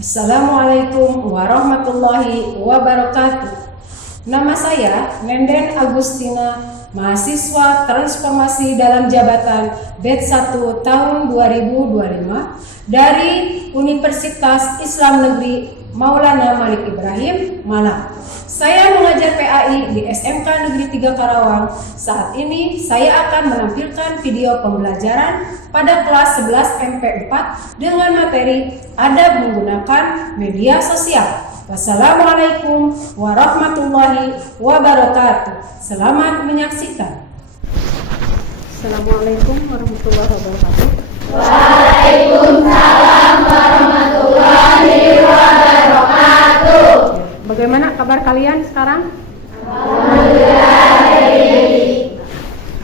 Assalamualaikum warahmatullahi wabarakatuh. Nama saya Nenden Agustina, mahasiswa transformasi dalam jabatan Batch 1 tahun 2025 dari Universitas Islam Negeri Maulana Malik Ibrahim, Malang. Saya mengajar PAI di SMK Negeri 3 Karawang. Saat ini saya akan menampilkan video pembelajaran pada kelas 11 MP4 dengan materi adab menggunakan media sosial. Wassalamualaikum warahmatullahi wabarakatuh. Selamat menyaksikan. Assalamualaikum warahmatullahi wabarakatuh. Waalaikumsalam warahmatullahi wabarakatuh. Bagaimana kabar kalian sekarang?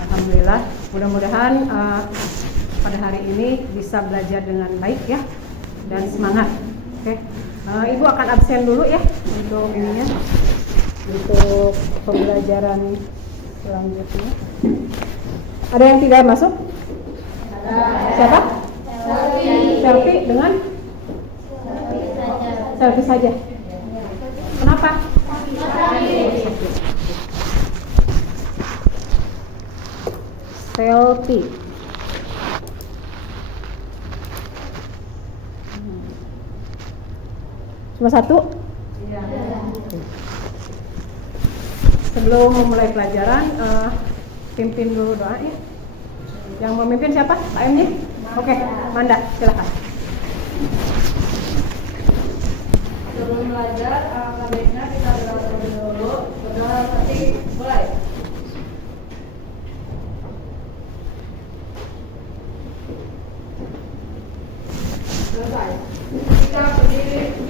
Alhamdulillah. Mudah-mudahan pada hari ini bisa belajar dengan baik ya dan semangat. Oke. Ibu akan absen dulu ya untuk ininya, untuk pembelajaran selanjutnya. Ada yang tidak masuk? Siapa? Selfie dengan? Selfie saja. Kenapa? Selfie. Cuma satu? Iya. Sebelum memulai pelajaran, pimpin dulu doa ya. Yang memimpin siapa? Pak M nih? Oke, Manda, silakan. Sebelum belajar, baiknya kita berdoa terlebih dahulu. Berdoa seperti mulai. Selesai. Kita berdiri.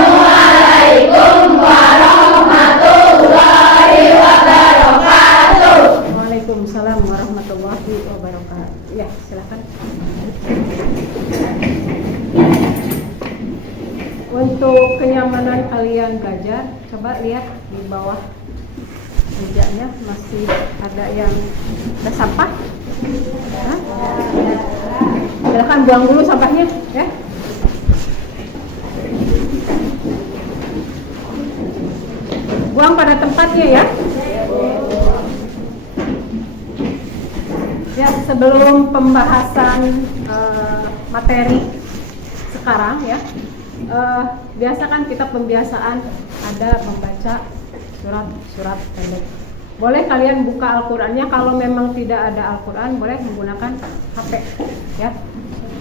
Assalamualaikum warahmatullahi wabarakatuh. Waalaikumsalam warahmatullahi wabarakatuh. Ya, silakan. Untuk kenyamanan kalian belajar, coba lihat di bawah mejanya masih ada yang ada sampah. Hah? Silakan buang dulu sampahnya, ya. Buang pada tempatnya ya. Ya, sebelum pembahasan materi sekarang ya, biasakan kita pembiasaan ada membaca surat-surat pendek. Boleh kalian buka Al-Qur'annya, kalau memang tidak ada Al-Qur'an boleh menggunakan HP ya.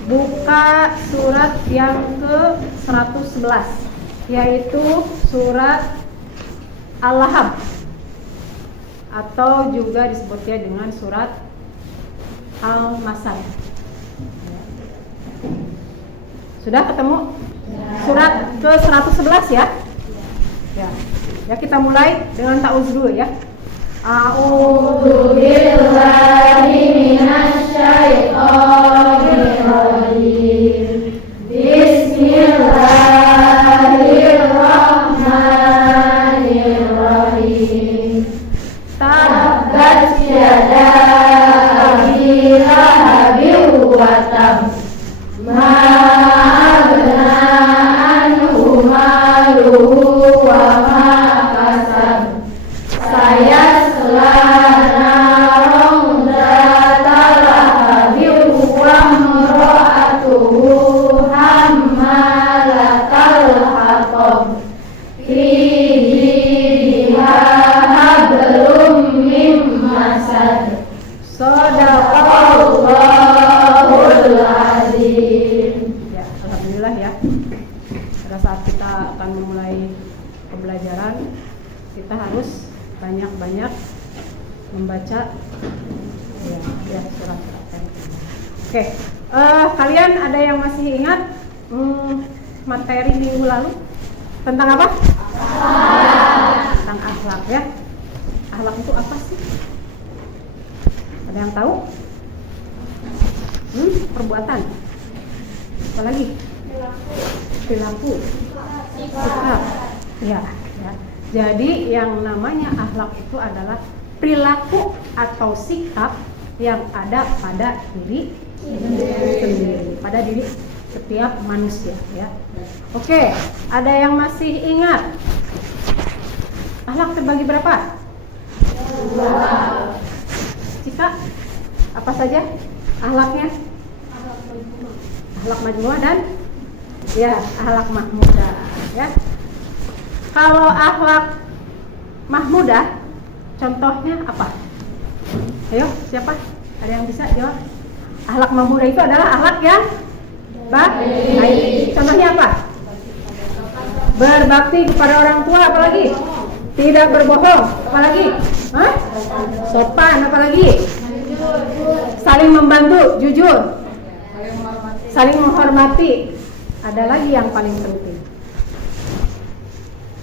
Buka surat yang ke-111 yaitu surat Al-Lahab atau juga disebutnya dengan surat Al-Masad. Sudah ketemu? Surat ke-111 ya? Ya. Ya, kita mulai dengan ta'awudz dulu ya. A'udzu billahi minasyaitonir rajim. Bismillahirrahmanirrahim. Tabbat yada abi lahabin wa tab. Ma agna anhu maluhu wa ma kasab. Sayasla naron dzata lahabin wa imra'atuhu hammalatal hatab. Fi jidiha hablum mim masad. Shadaqallahul azim. Ya, alhamdulillah ya. Pada saat kita akan memulai pembelajaran, kita harus banyak-banyak membaca ya surat-surat pendek. Oke, kalian ada yang masih ingat materi minggu lalu tentang apa? Tentang akhlak ya. Akhlak itu apa sih? Ada yang tahu? Perbuatan. Apa lagi? Perilaku. Sikap. Ya. Jadi yang namanya akhlak itu adalah perilaku atau sikap yang ada pada diri sendiri, pada diri setiap manusia ya. Oke, ada yang masih ingat? Akhlak terbagi berapa? 2. Cika, apa saja akhlaknya? Akhlak majmuah dan ya akhlak mahmudah ya. Kalau akhlak mahmudah contohnya apa? Ayo, siapa? Ada yang bisa jawab? Akhlak mahmudah itu adalah akhlak yang baik. Contohnya apa? Berbakti kepada orang tua, apalagi? Tidak berbohong, apalagi? Hah? Sopan, apalagi? Saling membantu, jujur. Saling menghormati. Ada lagi yang paling penting.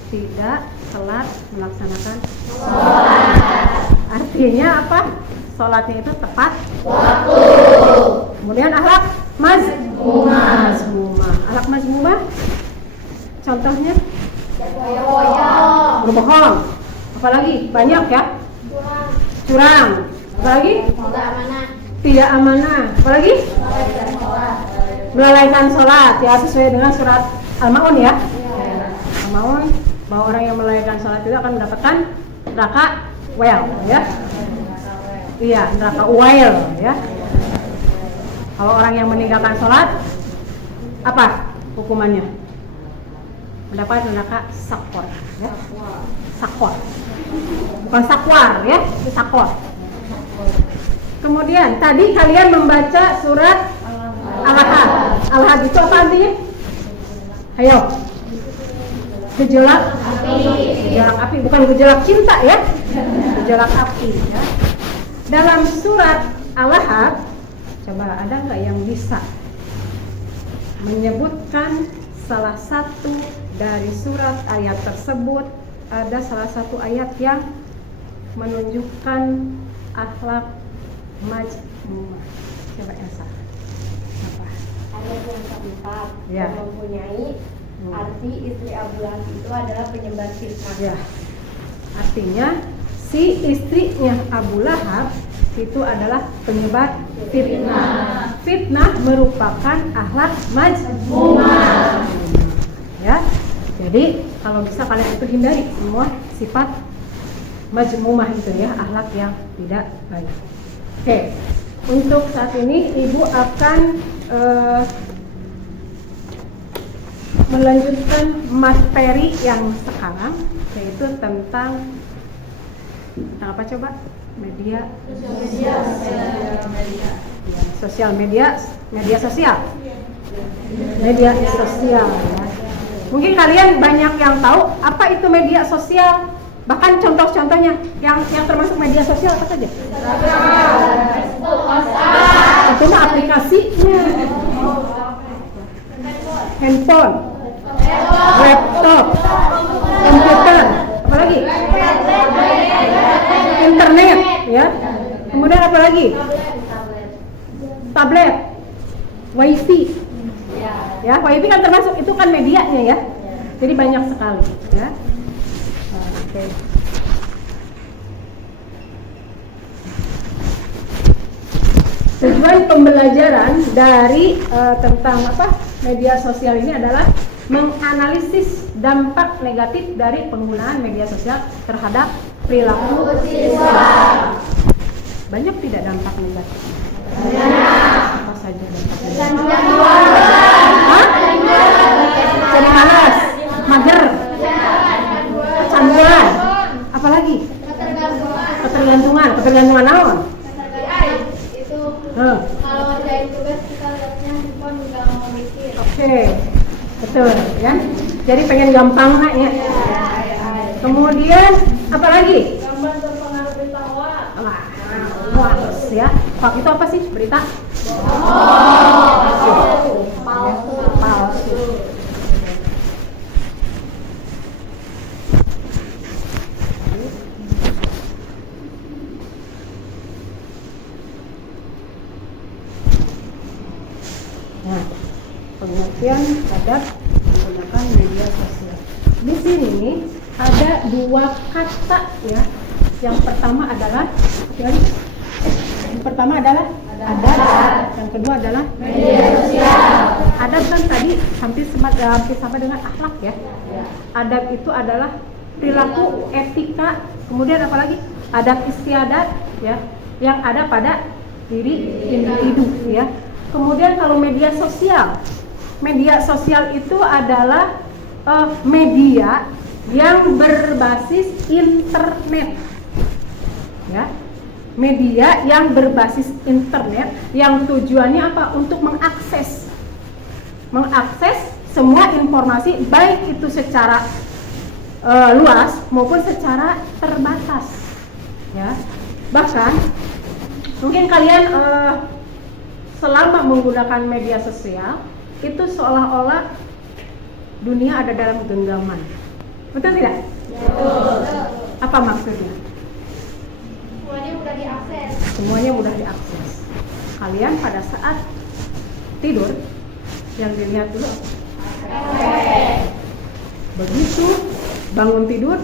Tidak telat melaksanakan sholat. Artinya apa? Sholatnya itu tepat waktu. Kemudian akhlak mazmumah. Akhlak mazmumah contohnya berbohong. Apalagi? Banyak ya? Curang. Apalagi? Tidak amanah. Apalagi? Melalaikan sholat ya, sesuai dengan surat Al-Maun ya. Al-Maun, bahwa orang yang melalaikan sholat itu akan mendapatkan neraka well ya. Iya, neraka well ya. Kalau orang yang meninggalkan sholat, apa hukumannya? Mendapat neraka sakwar ya. Sakwar, bukan sakwar ya, itu sakwar. Kemudian tadi kalian membaca surat Al-Ahad. Al-Ahad itu apa artinya? Ayo. Gejolak api. Gejolak api, bukan gejolak cinta ya. Gejolak api ya. Dalam surat Al-Ahad, coba ada nggak yang bisa menyebutkan salah satu dari surat ayat tersebut? Ada salah satu ayat yang menunjukkan akhlak majmumah. Coba yang salah. Ayat yang keempat Ya. yang mempunyai arti istri Abu Lahab itu adalah penyebar fitnah. Ya. Artinya si istrinya Abu Lahab itu adalah penyebar fitnah. Fitnah merupakan akhlak majmumah. Ya. Jadi kalau bisa kalian itu hindari semua sifat majmumah itu ya, akhlak yang tidak baik. Oke. Untuk saat ini Ibu akan melanjutkan materi yang sekarang, yaitu tentang apa coba? Media sosial. Media sosial ya. Mungkin kalian banyak yang tahu apa itu media sosial, bahkan contoh-contohnya yang termasuk media sosial apa saja? Itu mah aplikasinya. Handphone, laptop, komputer, apa lagi? Internet, ya. Kemudian apa lagi? Tablet, wifi. Ya, wifi kan termasuk, itu kan medianya ya. Jadi banyak sekali, ya. Oke. Tujuan pembelajaran dari tentang media sosial ini adalah menganalisis dampak negatif dari penggunaan media sosial terhadap perilaku siswa. Banyak tidak dampak negatif? Apa saja dampak negatif? Jadi malas, mager, kecanduan, apalagi? Ketergantungan naon? Kalau ngerjain tugas kita lihatnya handphone nggak mau mikir. Oke, betul ya. Jadi pengen gampang ya. Kemudian apa lagi? Gambar berpengaruh berita hoax. Hoax ya. Hoax itu apa sih? Berita? Palsu. Nah, pengertian terhadap menggunakan media sosial. Di sini ada dua kata ya. Yang pertama adalah pertama adalah adab, yang kedua adalah media sosial. Adab kan tadi hampir sama dengan akhlak ya. Adab itu adalah perilaku, etika, kemudian apalagi adab istiadat ya, yang ada pada diri individu ya. Kemudian kalau media sosial itu adalah media yang berbasis internet ya, media yang berbasis internet yang tujuannya apa? Untuk mengakses semua informasi, baik itu secara luas maupun secara terbatas ya. Bahkan mungkin kalian selama menggunakan media sosial itu seolah-olah dunia ada dalam genggaman. Betul tidak? Betul. Apa maksudnya? Semuanya mudah diakses. Kalian pada saat tidur yang dilihat dulu begitu bangun tidur,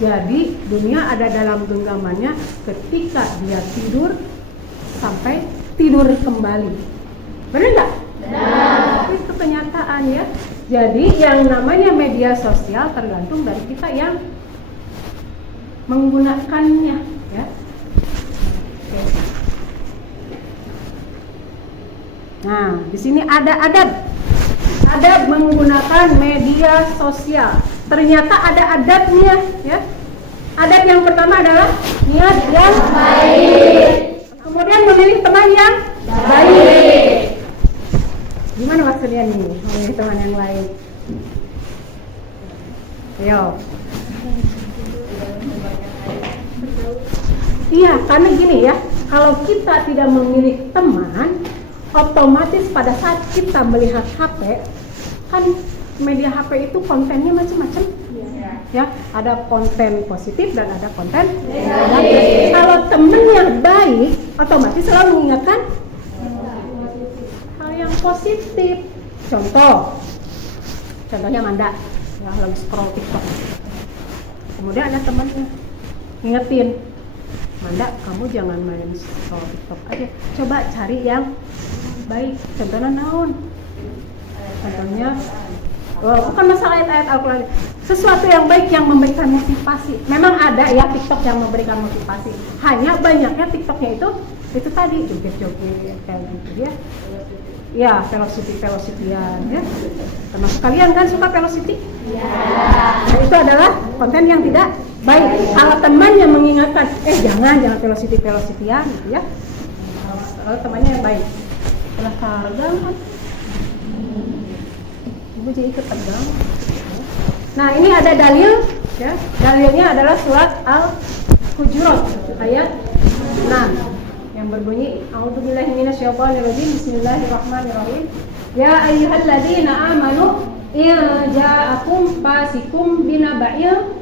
jadi dunia ada dalam genggamannya ketika dia tidur sampai tidur kembali. Benar nggak? Itu kenyataan ya. Jadi yang namanya media sosial tergantung dari kita yang menggunakannya ya. Oke. Nah, di sini ada adab menggunakan media sosial. Ternyata ada adabnya ya. Adab yang pertama adalah niat yang baik. Kemudian memilih teman yang baik. Gimana maksudnya nih memilih teman yang baik? Ayo. Iya, karena gini ya, kalau kita tidak memilih teman, otomatis pada saat kita melihat HP, kan media HP itu kontennya macam-macam. Ya, ada konten positif dan ada konten negatif. Kalau teman yang baik, otomatis selalu mengingatkan hal yang positif. Contohnya Manda, yang lagi scroll TikTok. Kemudian ada temannya ngingetin, Manda, kamu jangan main scroll TikTok aja. Coba cari yang baik. Contohnya naon? Contohnya, bukan masalah ayat-ayat Al-Quran. Sesuatu yang baik yang memberikan motivasi. Memang ada ya TikTok yang memberikan motivasi. Hanya banyaknya TikToknya itu tadi joget-joget kayak gitu ya. Ya, velocity-velocityan ya. Termasuk kalian kan suka velocity? Iya. Nah, itu adalah konten yang tidak baik. Kalau temannya mengingatkan, jangan velocity-velocityan gitu ya. Kalau temannya yang baik. Setelah tegang kan, ibu jadi ikut tegang. Nah, ini ada dalil ya. Dalilnya adalah surat Al-Hujurat ayat 6 yang berbunyi, A'udzubillahi minasyaitonirrajim, bismillahirrahmanirrahim. Ya ayyuhalladzina amanu in ja'akum fasikum binaba'in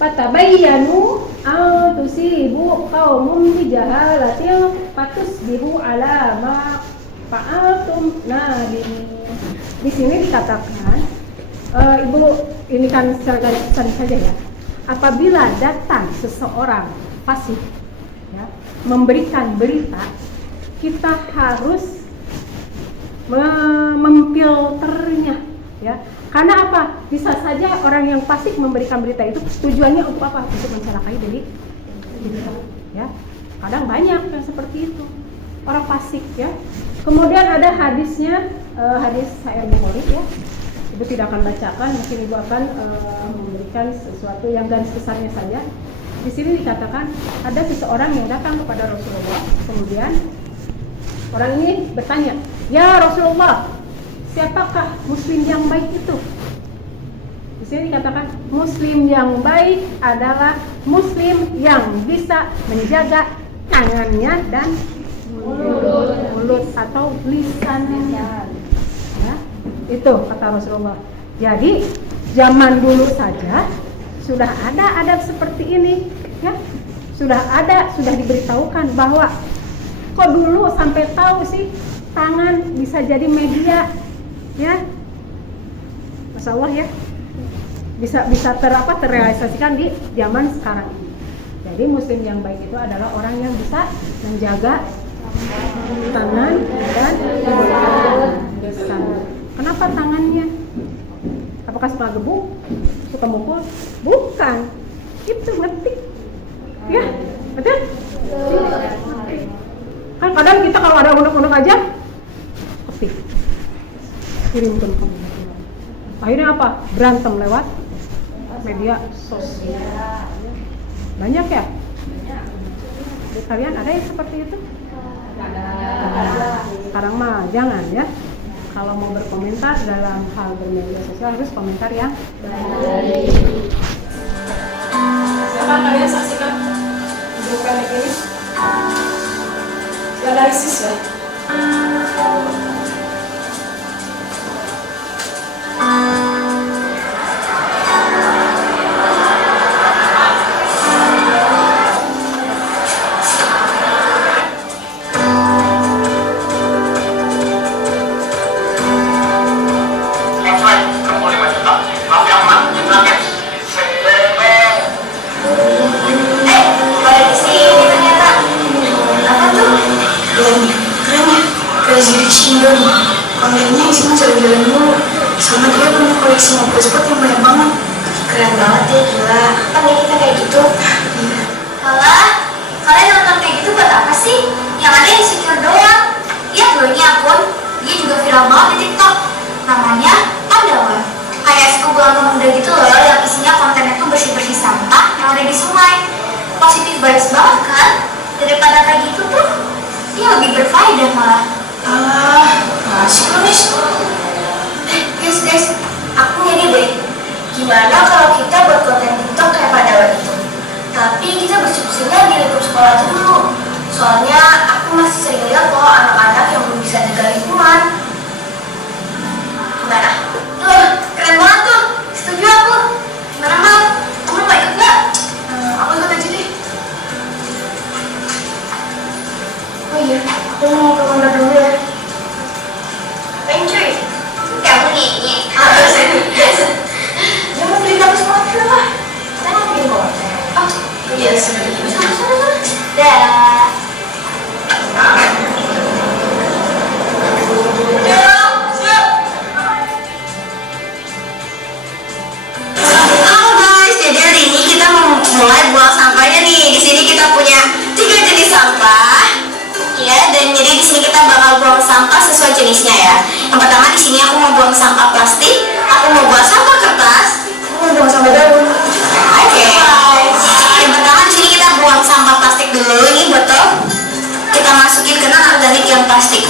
fatabayyanu an tusibu qaumun bijahalatin fatusbihu ala ma fa'altum nadimin. Di sini dikatakan, Ibu ini kan secara saja ya. Apabila datang seseorang fasik ya, memberikan berita, kita harus memfilternya ya. Karena apa? Bisa saja orang yang fasik memberikan berita itu tujuannya untuk apa? Untuk mencelakai diri kita ya. Kadang banyak yang seperti itu. Orang fasik ya. Kemudian ada hadisnya, hadis Sahih Bukhari ya. Ibu tidak akan bacakan, mungkin ibu akan memberikan sesuatu yang garis besarnya saja. Di sini dikatakan ada seseorang yang datang kepada Rasulullah. Kemudian orang ini bertanya, "Ya Rasulullah, siapakah muslim yang baik itu?" Di sini dikatakan muslim yang baik adalah muslim yang bisa menjaga tangannya dan mulut atau lisannya. Ya, itu kata Rasulullah. Jadi zaman dulu saja sudah ada adab seperti ini, ya. Sudah diberitahukan bahwa kok dulu sampai tahu sih tangan bisa jadi media, ya. Masya Allah ya. Bisa terrealisasikan di zaman sekarang ini. Jadi muslim yang baik itu adalah orang yang bisa menjaga tangan dan lisan. Kenapa tangannya? Apakah suka gebuk? Suka mukul? Bukan. Itu ngetik. Ya, betul? Kan kadang kita kalau ada unek-unek aja ketik. Kirimkan ke kamu. Akhirnya apa? Berantem lewat media sosial. Banyak ya? Di kalian ada yang seperti itu? Sekarang mah jangan ya. Kalau mau berkomentar dalam hal bermedia sosial harus komentar yang baik. Silakan kalian saksikan video pendek ini. Analisis ya. Kontennya isinya jalan-jalan dulu. Sama dia punya koleksi mobil sport yang banyak banget. Keren banget ya, gila. Kan ya kita kayak gitu. Iya. Malah, kalian nonton kayak gitu buat apa sih? Yang ada insecure doang. Lihat loh ini akun, dia juga viral banget di TikTok. Namanya Pandawa. Kayak sekumpulan pemuda gitu loh, yang isinya kontennya tuh bersih-bersih sampah yang ada di sungai. Positif vibes banget kan? Daripada kayak gitu tuh, dia lebih berfaedah malah. Masih loh, Nis. Guys, aku ngide deh. Gimana kalau kita buat konten TikTok kayak Pandawa gitu? Tapi kita bersih-bersihnya di lingkup sekolah dulu. Soalnya aku masih sering lihat kok anak-anak yang belum bisa jaga lingkungan. Gimana? Tuh, keren banget tuh. Setuju aku. Gimana Mal? Kamu mau ikut nggak? Aku ikut aja deh. Oh iya, aku mau ke kamar dulu ya. Enjoy. Kamu nih. Apa sih? Dia mau beli kamu sepatu lah. Kita mau bikin konten. Oh, iya sebenarnya. Sana. Dah. Halo guys, jadi hari ini kita mau mulai buang sampahnya nih. Di sini kita punya 3 jenis sampah. Ya, dan jadi di sini kita bakal buang sampah sesuai jenisnya ya. Yang pertama di sini aku mau buang sampah plastik, aku mau buang sampah kertas, aku mau buang sampah daun. Oke. Yang pertama di sini kita buang sampah plastik dulu. Ini botol kita masukin ke non-organik yang plastik.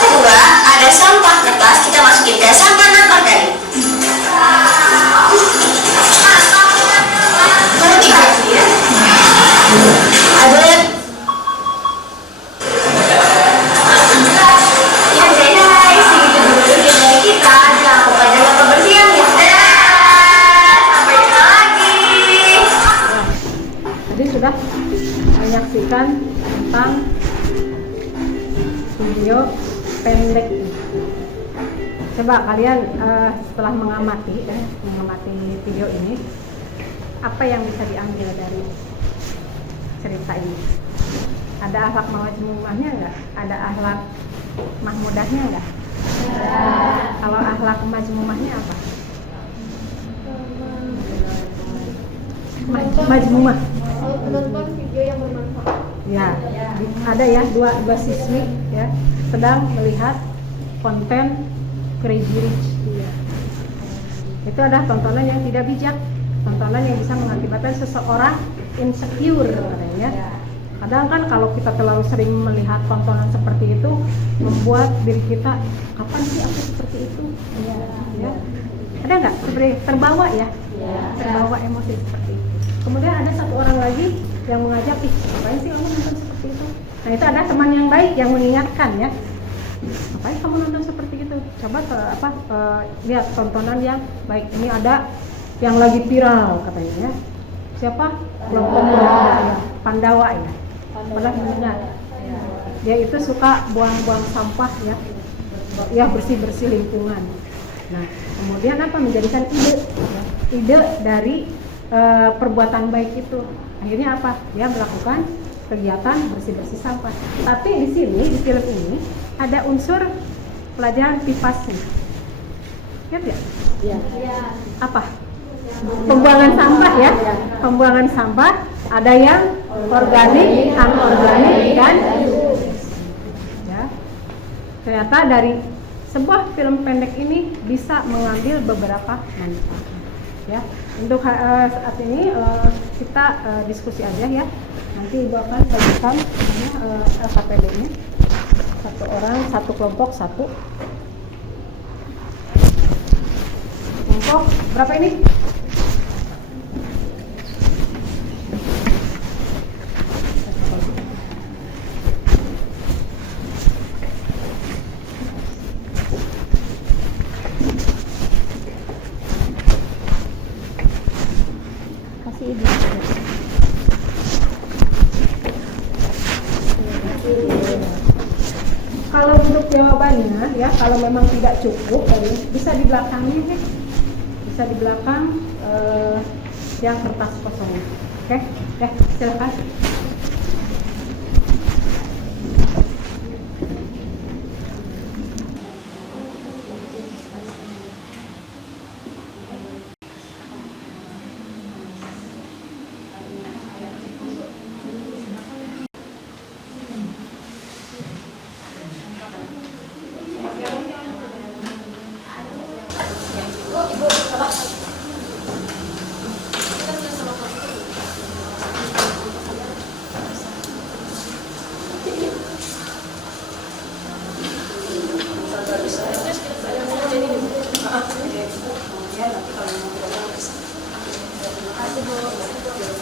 Kedua, ada sampah kertas, kita masukin ke sampah non-organik. Ketiga, ada Sudah menyaksikan tentang video pendek ini. Coba kalian setelah mengamati video ini, apa yang bisa diambil dari cerita ini? Ada akhlak majmumahnya nggak? Ada akhlak mahmudahnya nggak? Kalau akhlak majmumahnya apa? Majmumah. Menonton video yang bermanfaat. Ya, ada ya dua siswi ya sedang melihat konten Crazy Rich. Itu adalah tontonan yang tidak bijak, tontonan yang bisa mengakibatkan seseorang insecure katanya. Kadang kan kalau kita terlalu sering melihat tontonan seperti itu membuat diri kita, kapan sih aku seperti itu? Ya. Ada nggak seperti terbawa ya? Terbawa emosi seperti itu. Kemudian ada satu orang lagi yang mengajak, ngapain sih kamu nonton seperti itu? Nah itu ada teman yang baik yang mengingatkan ya, ngapain kamu nonton seperti itu? Coba lihat tontonan yang baik. Ini ada yang lagi viral katanya ya. Siapa? Kelompok muda ya, Pandawa ya. Pernah mendengar? Dia itu suka buang-buang sampah ya bersih-bersih lingkungan. Nah kemudian apa menjadikan ide dari perbuatan baik itu. Akhirnya apa? Dia melakukan kegiatan bersih-bersih sampah. Tapi di sini, di film ini ada unsur pelajaran PIPAS-nya. Lihat ya? Iya. Apa? Pembuangan sampah ya. Pembuangan sampah ada yang organik, anorganik, dan ya. Ternyata dari sebuah film pendek ini bisa mengambil beberapa manfaat. Ya, untuk saat ini kita diskusi aja ya. Nanti Ibu akan bagikan LKPD-nya. Satu orang, satu kelompok, satu. Kelompok berapa ini? Kasih Ibu. Kalau untuk jawabannya ya, kalau memang tidak cukup, bisa di belakangnya ya. Bisa di belakang yang kertas kosongnya. Oke, ya silakan.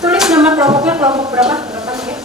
Tulis nama kelompoknya, kelompok berapa? Berapa ya?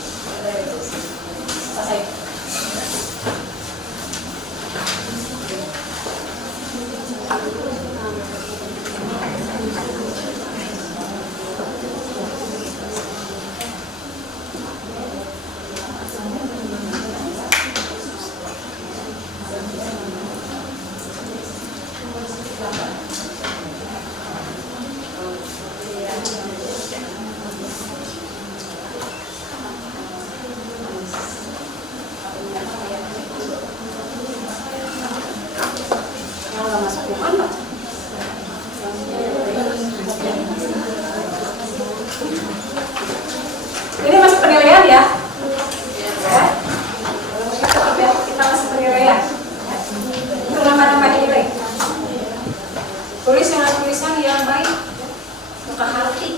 Ini masih penilaian ya? Kita masih penilaian. Itu nama-nama nilai. Tulis dengan tulisan yang baik, buka hati.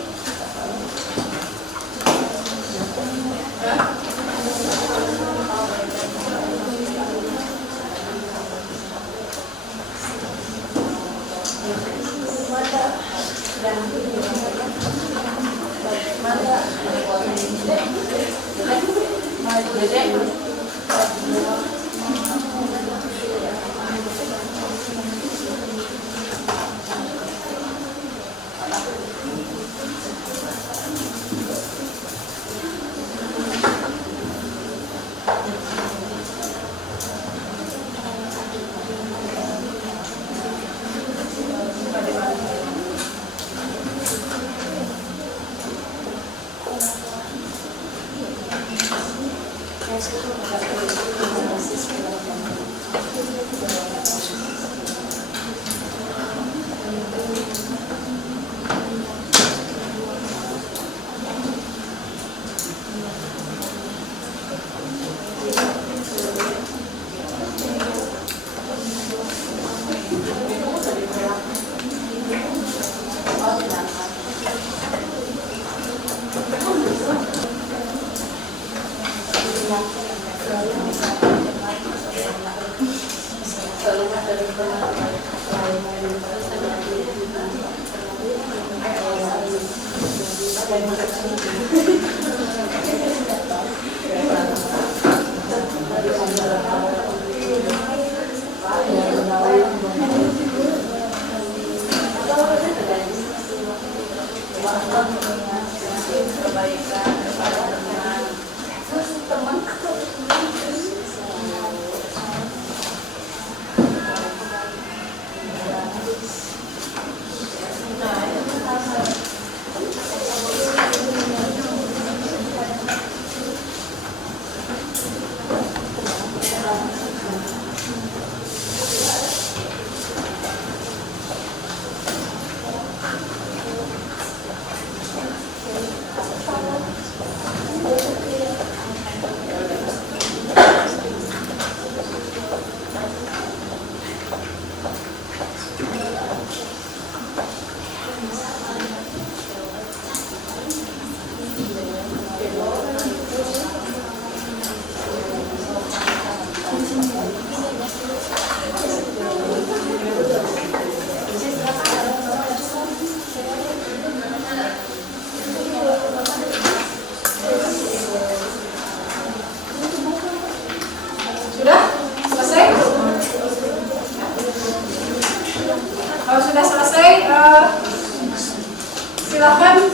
Silakan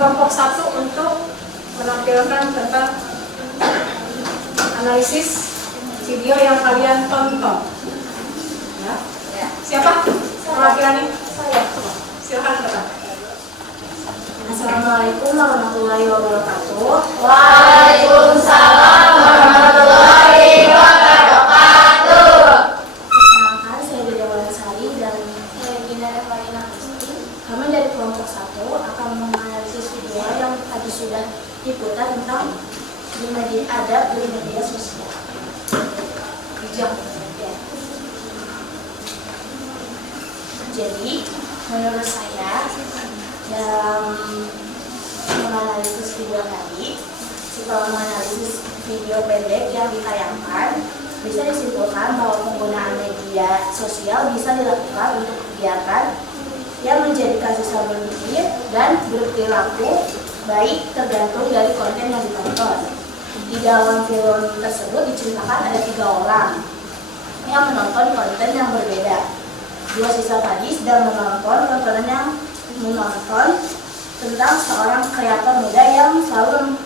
kelompok 1 untuk menampilkan tentang analisis video yang kalian tonton. Ya. Siapa? Perwakilannya? Saya. Silakan Bapak. Assalamualaikum warahmatullahi wabarakatuh. Waalaikumsalam warahmatullahi wabarakatuh. Perkenalkan, saya Dede Walansari dan saya Gina Evalina Kristi. Kami dari kelompok 1 akan menganalisis video yang tadi sudah diputar tentang di media adab di media sosial. Ya. Jadi, menurut saya dalam menganalisis video tadi, setelah menganalisis video pendek yang ditayangkan, bisa disimpulkan bahwa penggunaan media sosial bisa dilakukan untuk kegiatan yang menjadikan siswa berpikir dan berperilaku baik tergantung dari konten yang ditonton. Di dalam film tersebut diceritakan ada 3 orang yang menonton konten yang berbeda. 2 siswa tadi sedang menonton tentang seorang kreator muda yang selalu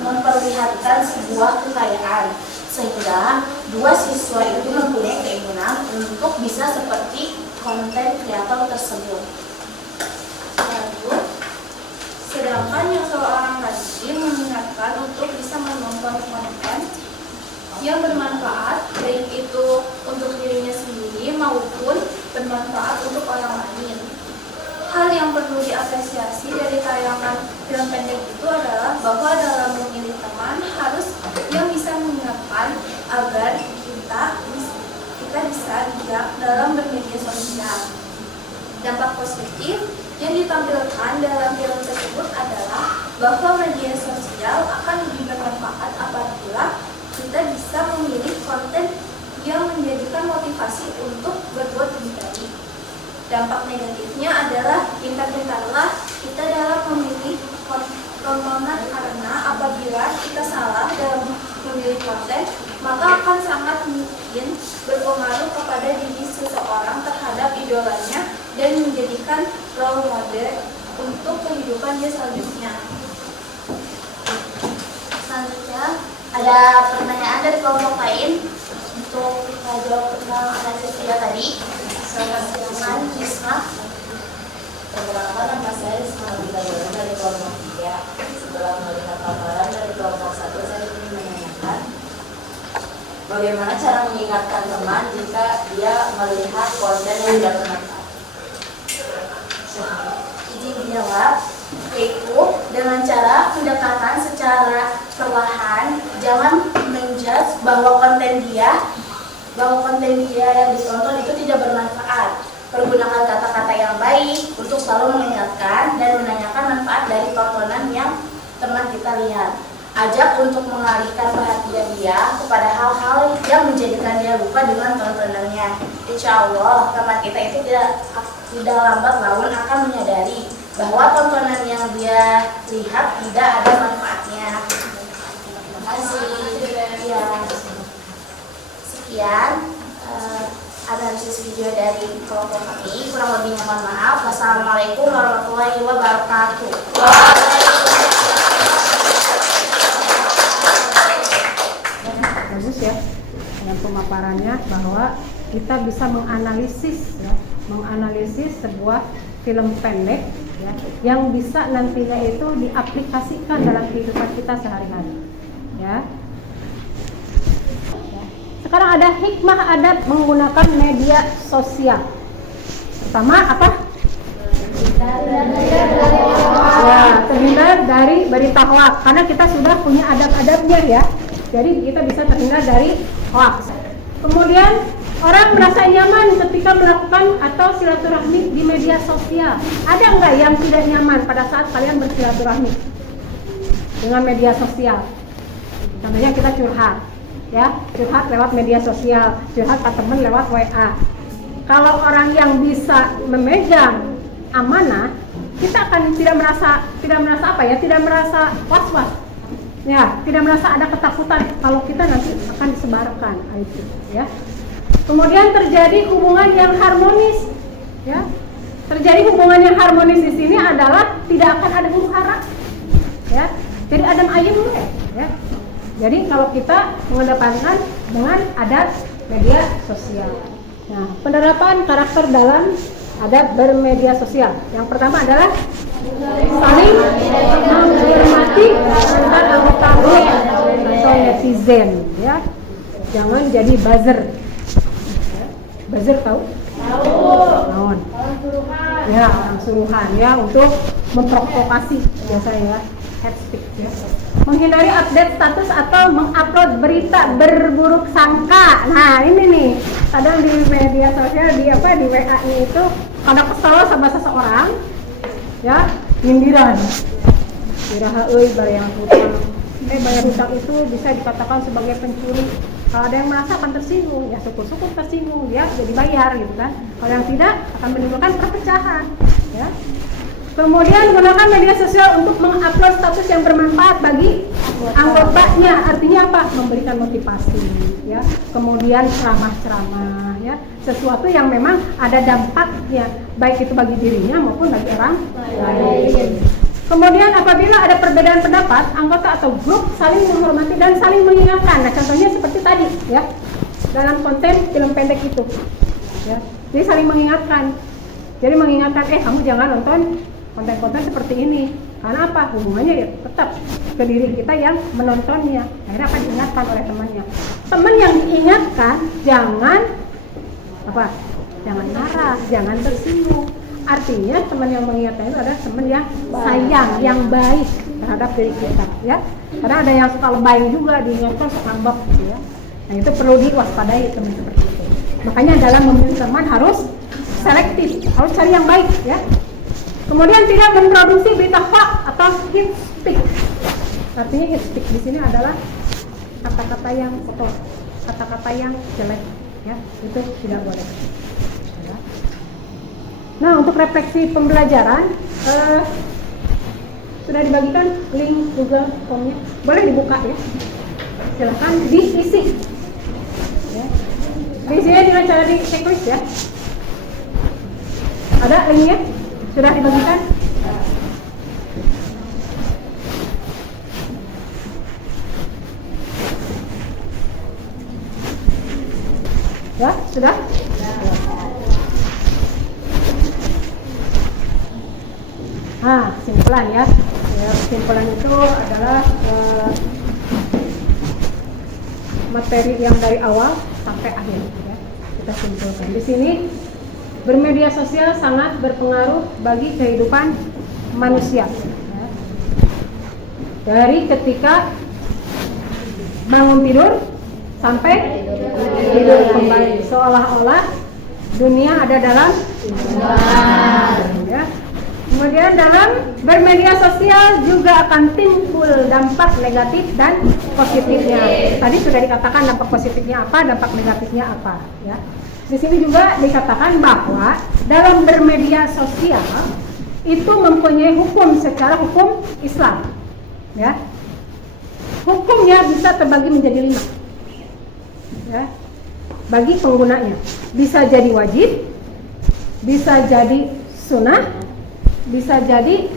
memperlihatkan sebuah kekayaan, sehingga 2 siswa itu mempunyai keinginan untuk bisa seperti konten kreator tersebut. Lalu, sedangkan yang seorang tadi mengingatkan untuk bisa menonton konten yang bermanfaat, baik itu untuk dirinya sendiri maupun bermanfaat untuk orang lain. Hal yang perlu diapresiasi dari tayangan film pendek itu adalah bahwa dalam memilih teman harus yang bisa mengingatkan agar kita bisa bijak dalam bermedia sosial. Dampak positif yang ditampilkan dalam film tersebut adalah bahwa media sosial akan lebih bermanfaat apabila kita bisa memilih konten yang menjadikan motivasi untuk berbuat lebih baik. Dampak negatifnya adalah pintar-pintarlah kita dalam memilih tontonan, karena apabila kita salah dalam memilih konten, maka akan sangat mungkin berpengaruh kepada diri seseorang terhadap idolanya dan menjadikan role model untuk kehidupan dia selanjutnya. Selanjutnya ada pertanyaan dari kelompok lain untuk kita jawab tentang analisis video tadi. Silakan Risma. Perkenalkan, nama saya Risma Abdullah dari kelompok 3. Setelah melihat paparan dari kelompok 1, saya ingin menanyakan bagaimana cara mengingatkan teman jika dia melihat konten yang tidak bermanfaat. Izin dijawab, yaitu dengan cara pendekatan secara perlahan, jangan menjudge bahwa konten dia yang ditonton itu tidak bermanfaat. Pergunakan kata-kata yang baik untuk selalu mengingatkan dan menanyakan manfaat dari tontonan yang teman kita lihat. Ajak untuk mengalihkan perhatian dia kepada hal-hal yang menjadikan dia lupa dengan tontonannya. Insya Allah, teman kita itu tidak lambat laun akan menyadari bahwa tontonan yang dia lihat tidak ada manfaatnya. Terima kasih. Ya. Sekian analisis video dari kelompok kami. Kurang lebihnya mohon maaf. Wassalamualaikum warahmatullahi wabarakatuh. Bagus ya dengan pemaparannya bahwa kita bisa menganalisis sebuah film pendek ya, yang bisa nantinya itu diaplikasikan dalam kehidupan kita sehari-hari ya. Sekarang ada hikmah adab menggunakan media sosial. Pertama apa? Ya, terhindar dari berita hoax, karena kita sudah punya adab-adabnya ya. Jadi kita bisa terhindar dari hoax. Kemudian orang merasa nyaman ketika melakukan atau silaturahmi di media sosial. Ada nggak yang tidak nyaman pada saat kalian bersilaturahmi dengan media sosial? Contohnya kita curhat. Ya, curhat lewat media sosial, curhat ke teman lewat WA. Kalau orang yang bisa memegang amanah, kita akan tidak merasa apa ya, tidak merasa was-was. Ya, tidak merasa ada ketakutan kalau kita nanti akan disebarkan itu, ya. Kemudian terjadi hubungan yang harmonis, ya. terjadi hubungan yang harmonis di sini adalah tidak akan ada huru hara, ya. Jadi adem ayem ya. Jadi kalau kita mengedepankan dengan adat media sosial. Nah, penerapan karakter dalam adat bermedia sosial. Yang pertama adalah saling menghormati antar anggota grup atau netizen, ya. Jangan jadi buzzer. Buzzer tahu? Tahu. Ya, orang suruhan ya untuk memprovokasi biasanya ya. Head speak ya. Menghindari update status atau mengupload berita berburuk sangka. Nah, ini nih. Kadang di media sosial di WA itu kalau kesel sama seseorang ya, nyindiran. Kiraha euy bayar hutang. Bayar hutang itu bisa dikatakan sebagai pencuri. Kalau ada yang merasakan tersinggung, ya syukur-syukur tersinggung, dia jadi bayar gitu kan. Kalau yang tidak akan menimbulkan perpecahan, ya. Kemudian gunakan media sosial untuk mengupload status yang bermanfaat bagi anggotanya. Artinya apa? Memberikan motivasi, ya. Kemudian ceramah-ceramah, ya. Sesuatu yang memang ada dampaknya, baik itu bagi dirinya maupun bagi orang lain. Kemudian apabila ada perbedaan pendapat, anggota atau grup saling menghormati dan saling mengingatkan. Nah, contohnya seperti tadi, ya. Dalam konten film pendek itu, ya. Jadi saling mengingatkan. Jadi mengingatkan, kamu jangan nonton konten-konten seperti ini. Karena apa? Hubungannya ya tetap ke diri kita yang menontonnya. Akhirnya akan diingatkan oleh temannya. Teman yang diingatkan jangan marah, jangan tersinggung. Artinya teman yang mengingatkan itu adalah teman yang sayang, yang baik terhadap diri kita, ya. Karena ada yang suka lebay juga, diingatkan suka ngambek, gitu ya. Nah, itu perlu diwaspadai teman seperti itu. Makanya dalam memilih teman harus selektif, harus cari yang baik, ya. Kemudian tidak memproduksi berita hoax atau hate speech. Artinya hate speech di sini adalah kata-kata yang kotor, kata-kata yang jelek, ya. Itu tidak boleh. Ya. Nah, untuk refleksi pembelajaran sudah dibagikan link Google Form-nya. Boleh dibuka ya. Silahkan diisi. Ya. Diisinya dengan cara di checklist ya. Ada linknya? Sudah dibagikan? Ya, sudah? Kesimpulan ya. Kesimpulan itu adalah materi yang dari awal sampai akhir ya. Kita simpulkan. Di sini bermedia sosial sangat berpengaruh bagi kehidupan manusia. Ya. Dari ketika bangun tidur sampai tidur kembali, seolah-olah dunia ada dalam ya. Kemudian dalam bermedia sosial juga akan timbul dampak negatif dan positifnya. Tadi sudah dikatakan dampak positifnya apa, dampak negatifnya apa, ya. Di sini juga dikatakan bahwa dalam bermedia sosial itu mempunyai hukum secara hukum Islam, ya. Hukumnya bisa terbagi menjadi 5, ya. Bagi penggunanya bisa jadi wajib, bisa jadi sunnah, bisa jadi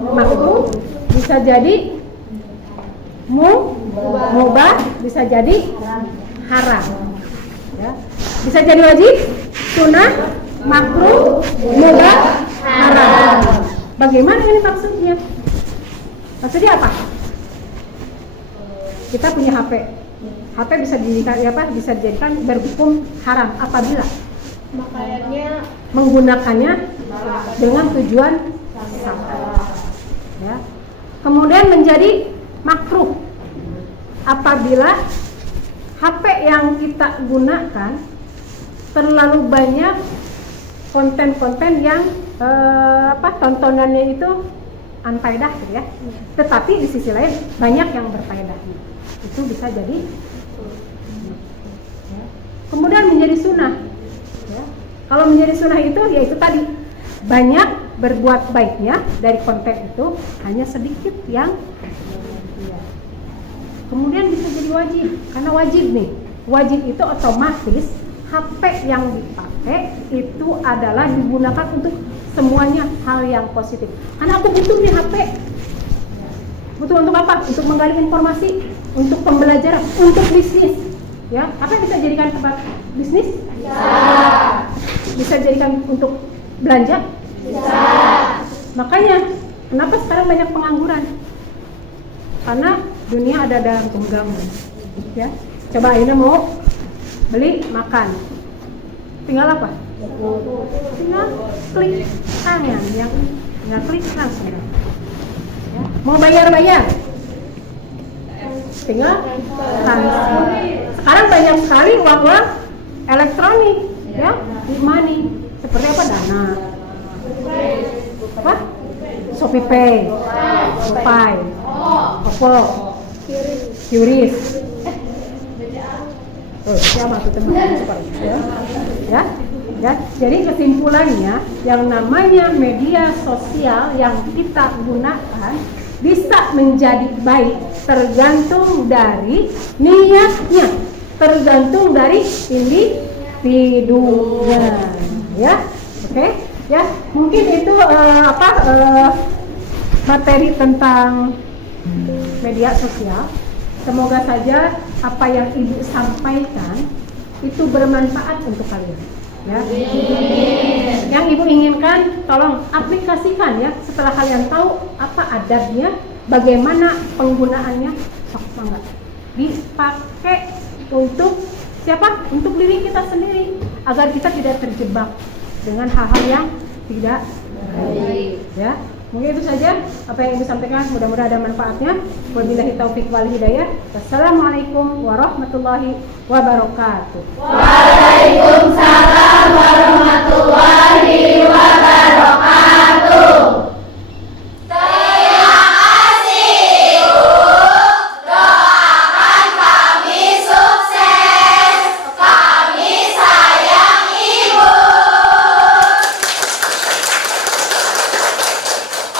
makruh, bisa jadi mubah, bisa jadi haram, ya. Bisa jadi wajib, sunnah, makruh, mubah, haram. Bagaimana ini maksudnya? Maksudnya apa? Kita punya HP bisa dijadikan berhukum haram apabila menggunakannya dengan tujuan salah, ya. Kemudian menjadi makruh apabila HP yang kita gunakan terlalu banyak konten-konten yang tontonannya itu unfaedah gitu ya. Tetapi di sisi lain banyak yang berfaedah. Itu bisa jadi ya. Kemudian menjadi sunnah. Ya. Kalau menjadi sunnah itu yaitu tadi banyak berbuat baiknya dari konten itu, hanya sedikit yang ya. Kemudian bisa jadi wajib, karena wajib nih. Wajib itu otomatis HP yang dipakai itu adalah digunakan untuk semuanya hal yang positif. Karena aku butuh nih HP. Butuh untuk apa? Untuk menggali informasi, untuk pembelajaran, untuk bisnis. Ya, apa bisa jadikan tempat bisnis? Bisa jadikan untuk belanja? Bisa. Makanya, kenapa sekarang banyak pengangguran? Karena dunia ada dalam genggaman. Ya, coba ini mau beli makan, tinggal apa? Tinggal klik tangan, yang tinggal klik langsung. Ya. Mau bayar, tinggal transfer. Sekarang banyak sekali uang elektronik, ya, e-money. Seperti apa? Dana, apa? Shopee Pay, GoPay, OVO, QRIS. Siapa tuh teman-teman ya? Jadi kesimpulannya, yang namanya media sosial yang kita gunakan bisa menjadi baik tergantung dari niatnya, tergantung dari individunya, ya. Oke, ya. Mungkin itu materi tentang media sosial. Semoga saja apa yang Ibu sampaikan itu bermanfaat untuk kalian. Ya. Yang Ibu inginkan, tolong aplikasikan ya. Setelah kalian tahu apa adabnya, bagaimana penggunaannya, mangga dipakai untuk siapa? Untuk diri kita sendiri, agar kita tidak terjebak dengan hal-hal yang tidak baik. Ya. Mungkin itu saja apa yang Ibu sampaikan, mudah-mudahan ada manfaatnya. Wabillahi taufik wal hidayah. Wassalamualaikum warahmatullahi wabarakatuh. Waalaikumsalam warahmatullahi wabarakatuh.